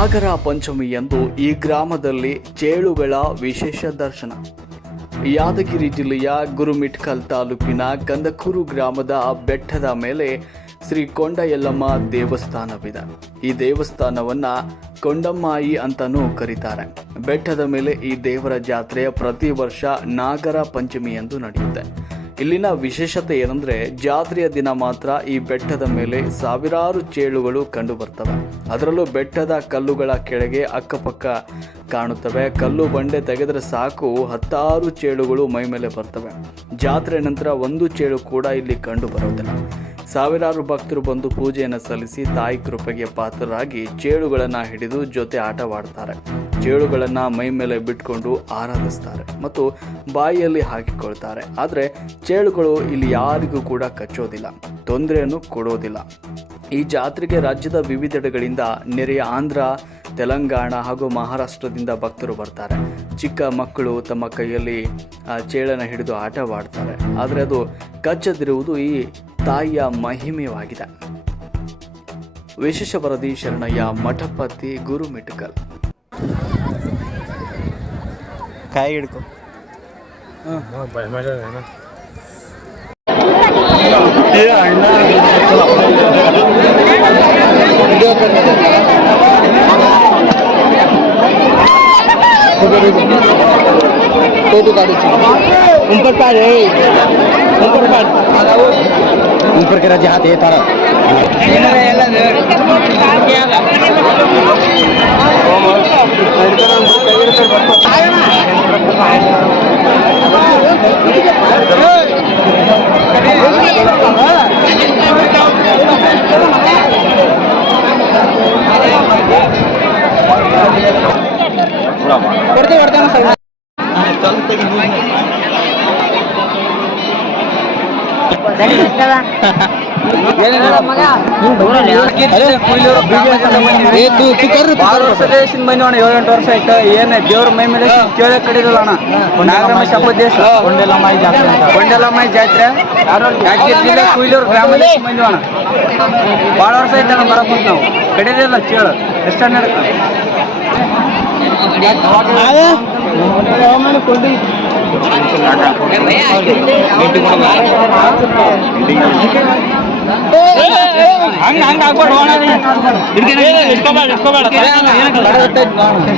ನಾಗರ ಪಂಚಮಿಯಂದು ಈ ಗ್ರಾಮದಲ್ಲಿ ಚೇಳುಗಳ ವಿಶೇಷ ದರ್ಶನ. ಯಾದಗಿರಿ ಜಿಲ್ಲೆಯ ಗುರುಮಿಟ್ಕಲ್ ತಾಲೂಕಿನ ಕಂದಕೂರು ಗ್ರಾಮದ ಬೆಟ್ಟದ ಮೇಲೆ ಶ್ರೀ ಕೊಂಡ ಯಲ್ಲಮ್ಮ ದೇವಸ್ಥಾನವಿದೆ. ಈ ದೇವಸ್ಥಾನವನ್ನ ಕೊಂಡಮ್ಮಾಯಿ ಅಂತಾನೂ ಕರೀತಾರೆ. ಬೆಟ್ಟದ ಮೇಲೆ ಈ ದೇವರ ಜಾತ್ರೆ ಪ್ರತಿ ವರ್ಷ ನಾಗರ ಪಂಚಮಿಯಂದು ನಡೆಯುತ್ತೆ. ಇಲ್ಲಿನ ವಿಶೇಷತೆ ಏನಂದ್ರೆ, ಜಾತ್ರೆಯ ದಿನ ಮಾತ್ರ ಈ ಬೆಟ್ಟದ ಮೇಲೆ ಸಾವಿರಾರು ಚೇಳುಗಳು ಕಂಡು ಬರ್ತವೆ. ಅದರಲ್ಲೂ ಬೆಟ್ಟದ ಕಲ್ಲುಗಳ ಕೆಳಗೆ ಅಕ್ಕಪಕ್ಕ ಕಾಣುತ್ತವೆ. ಕಲ್ಲು ಬಂಡೆ ತೆಗೆದರೆ ಸಾಕು 10 ಚೇಳುಗಳು ಮೈ ಮೇಲೆ ಬರ್ತವೆ. ಜಾತ್ರೆ ನಂತರ ಒಂದು ಚೇಳು ಕೂಡ ಇಲ್ಲಿ ಕಂಡು ಬರೋದಿಲ್ಲ. ಸಾವಿರಾರು ಭಕ್ತರು ಬಂದು ಪೂಜೆಯನ್ನು ಸಲ್ಲಿಸಿ ತಾಯಿ ಕೃಪೆಗೆ ಪಾತ್ರರಾಗಿ ಚೇಳುಗಳನ್ನು ಹಿಡಿದು ಜೊತೆ ಆಟವಾಡ್ತಾರೆ. ಚೇಳುಗಳನ್ನು ಮೈ ಮೇಲೆ ಬಿಟ್ಕೊಂಡು ಆರಾಧಿಸ್ತಾರೆ ಮತ್ತು ಬಾಯಿಯಲ್ಲಿ ಹಾಕಿಕೊಳ್ತಾರೆ. ಆದರೆ ಚೇಳುಗಳು ಇಲ್ಲಿ ಯಾರಿಗೂ ಕೂಡ ಕಚ್ಚೋದಿಲ್ಲ, ತೊಂದರೆಯನ್ನು ಕೊಡೋದಿಲ್ಲ. ಈ ಜಾತ್ರೆಗೆ ರಾಜ್ಯದ ವಿವಿಧೆಡೆಗಳಿಂದ ನೆರೆಯ ಆಂಧ್ರ, ತೆಲಂಗಾಣ ಹಾಗೂ ಮಹಾರಾಷ್ಟ್ರದಿಂದ ಭಕ್ತರು ಬರ್ತಾರೆ. ಚಿಕ್ಕ ಮಕ್ಕಳು ತಮ್ಮ ಕೈಯಲ್ಲಿ ಚೇಳನ್ನು ಹಿಡಿದು ಆಟವಾಡ್ತಾರೆ. ಆದರೆ ಅದು ಕಚ್ಚದಿರುವುದು ಈ ತಾಯಿಯ ಮಹಿಮೆಯಾಗಿದೆ. ವಿಶೇಷ ವರದಿ ಶರಣಯ್ಯ ಮಠಪತಿ, ಗುರುಮಿಟ್ಕಲ್. ಕಾಯಿ ಹಿಡ್ಕೊ. ऊपर के राजा हाथ है तारा ಬಂದಿವಣ್ಣ. 7-8 ವರ್ಷ ಆಯ್ತು. ಏನ್ ದೇವ್ರ ಮೈ ಮೇಲೆ ಕೇಳ ಕಡಿದಿಲ್ಲ ಅಣ್ಣ. ನಾಗರಮ್ಮ ಶಪಥ ದೇಶ ಕೊಂಡೆಲಮ್ಮಾಯಿ ಜಾತ್ರೆ ಯಾದಗಿರಿ ಜಿಲ್ಲೆ ಕುಯ್ಲೂರು ಗ್ರಾಮದಲ್ಲಿ ಬಂದಿವಣ್ಣ. ಭಾಳ ವರ್ಷ ಆಯ್ತು ಅಣ್ಣ ಬರಕ್ ನಾವು ಕಡಿದಿಲ್ಲ ಚೇಳು ಎಷ್ಟ ನಡಕ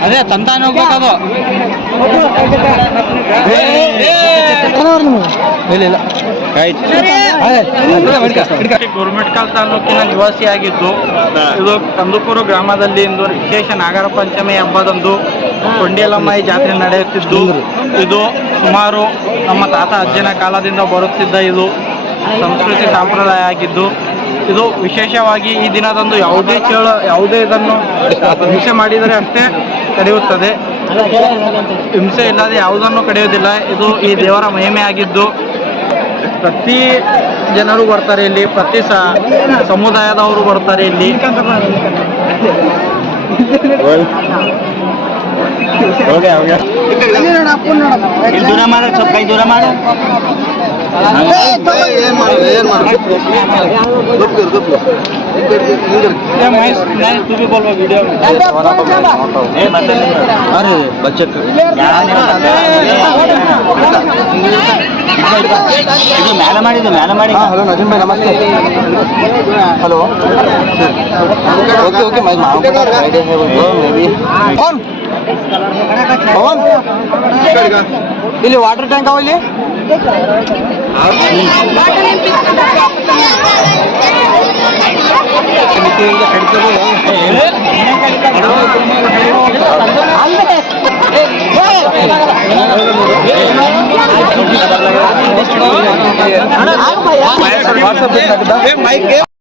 ಅದೇ ತಂತಾನ ಹೋಗ್ಬೇಕದು. ಗುರುಮಿಟ್ಕಲ್ ತಾಲೂಕಿನ ನಿವಾಸಿಯಾಗಿದ್ದು ಇದು ಕಂದಕೂರು ಗ್ರಾಮದಲ್ಲಿ ಇಂದು ವಿಶೇಷ ನಾಗರ ಪಂಚಮಿ ಹಬ್ಬದಂದು ಕೊಂಡೆಲಮ್ಮಾಯಿ ಜಾತ್ರೆ ನಡೆಯುತ್ತಿದ್ದು, ಇದು ಸುಮಾರು ನಮ್ಮ ತಾತ ಅಜ್ಜನ ಕಾಲದಿಂದ ಬರುತ್ತಿದ್ದ ಇದು ಸಂಸ್ಕೃತಿ ಸಂಪ್ರದಾಯ ಆಗಿದ್ದು, ಇದು ವಿಶೇಷವಾಗಿ ಈ ದಿನದಂದು ಯಾವುದೇ ಇದನ್ನು ಹಿಂಸೆ ಮಾಡಿದರೆ ಅಷ್ಟೇ ಕಡಿಯುತ್ತದೆ. ಹಿಂಸೆ ಇಲ್ಲದೆ ಯಾವುದನ್ನು ಕಡಿಯುವುದಿಲ್ಲ. ಇದು ಈ ದೇವರ ಮಹಿಮೆ ಆಗಿದ್ದು ಪ್ರತಿ ಜನರು ಬರ್ತಾರೆ ಇಲ್ಲಿ, ಪ್ರತಿ ಸಮುದಾಯದವರು ಬರ್ತಾರೆ ಇಲ್ಲಿ. ದೂರ ಮಾಡ, ಸ್ವಲ್ಪ ಕೈ ದೂರ ಮಾಡ. अरे बच्चे ಇದು ಮ್ಯಾಲ ಮಾಡಿದ್ದು ಮ್ಯಾಲ ಮಾಡಿ. ಹಲೋ ನಜೀಮ್ ಭಾई ನಮಸ್ತೆ. ಹಲೋ ಓಕೆ ಓಕೆ मैं आइडिया है वो मे बी कौन पवन ಇಲ್ಲಿ ವಾಟರ್ ಟ್ಯಾಂಕ್ ಅವ ಇಲ್ಲಿ. वाट्सएप